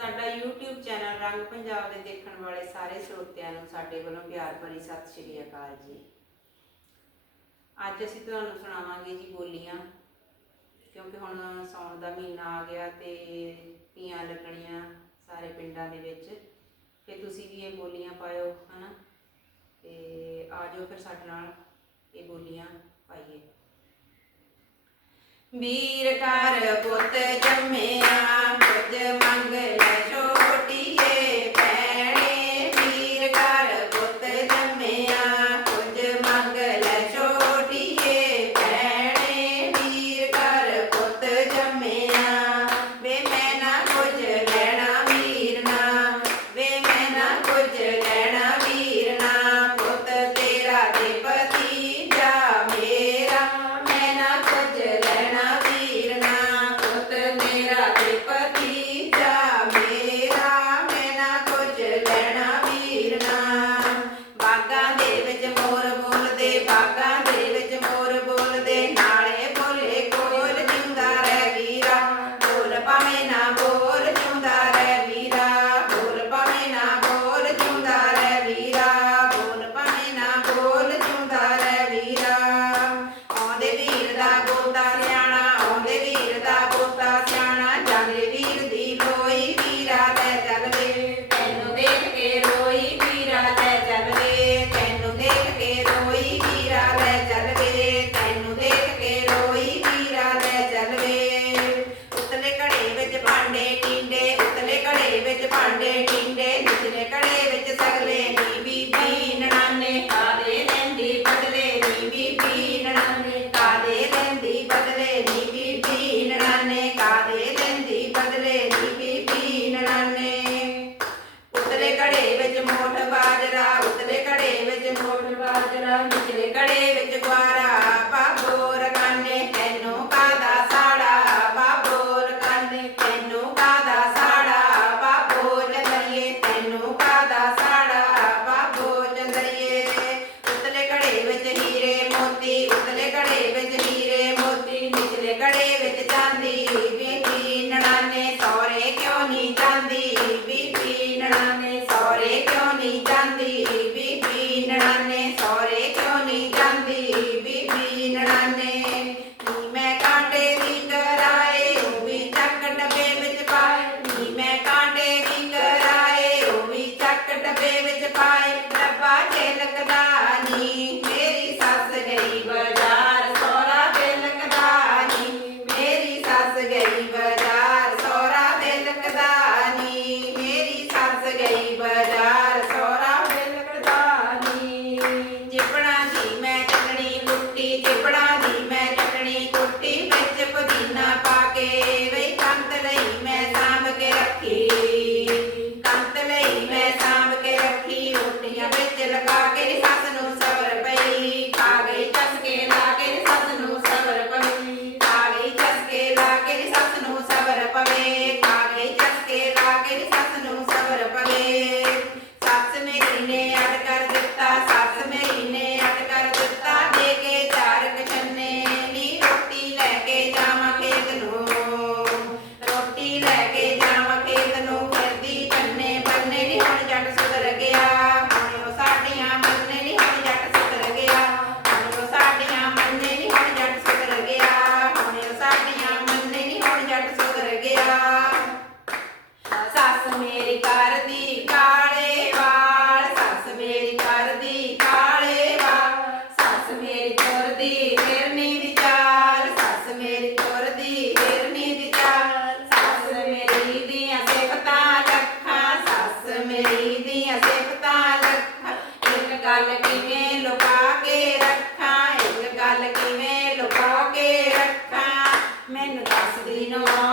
ਸਾਡਾ YouTube channel ਰੰਗ ਪੰਜਾਬ ਦੇ ਦੇਖਣ ਵਾਲੇ ਸਾਰੇ ਸਰੋਤਿਆਂ ਨੂੰ ਸਾਡੇ ਵੱਲੋਂ ਪਿਆਰ ਭਰੀ ਸਤਿ ਸ਼੍ਰੀ ਅਕਾਲ ਜੀ। ਅੱਜ ਅਸੀਂ ਤੁਹਾਨੂੰ ਸੁਣਾਵਾਂਗੇ ਜੀ ਬੋਲੀਆਂ, ਕਿਉਂਕਿ ਹੁਣ ਸੌਣ ਦਾ ਮਹੀਨਾ ਆ ਗਿਆ ਤੇ ਪੀਆਂ ਲੱਗਣੀਆਂ ਸਾਰੇ ਪਿੰਡਾਂ ਦੇ ਵਿੱਚ। ਤੇ ਤੁਸੀਂ ਵੀ ਇਹ ਬੋਲੀਆਂ ਪਾਇਓ, ਹਨਾ? ਤੇ ਆਜੋ ਫਿਰ ਸਾਡੇ ਨਾਲ, ਇਹ ਬੋਲੀਆਂ ਪਾਈਏ। ਵੀਰ ਘਰ ਪੁੱਤ ਜੰਮਿਆ ਕੁਝ ਮੰਗ ਲੈ ready to go જગદાની હે Amen. Nagkasagay naman.